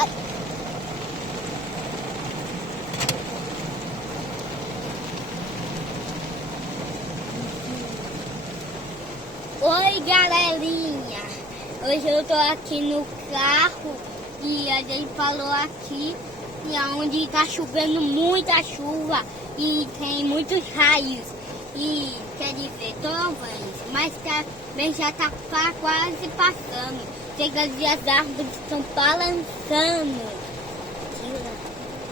Ai. Oi, galerinha. Hoje eu tô aqui no carro e a gente falou aqui e onde tá chovendo muita chuva e tem muitos raios e quer dizer trovões, mas também já tá quase passando. Chega e as árvores estão balançando.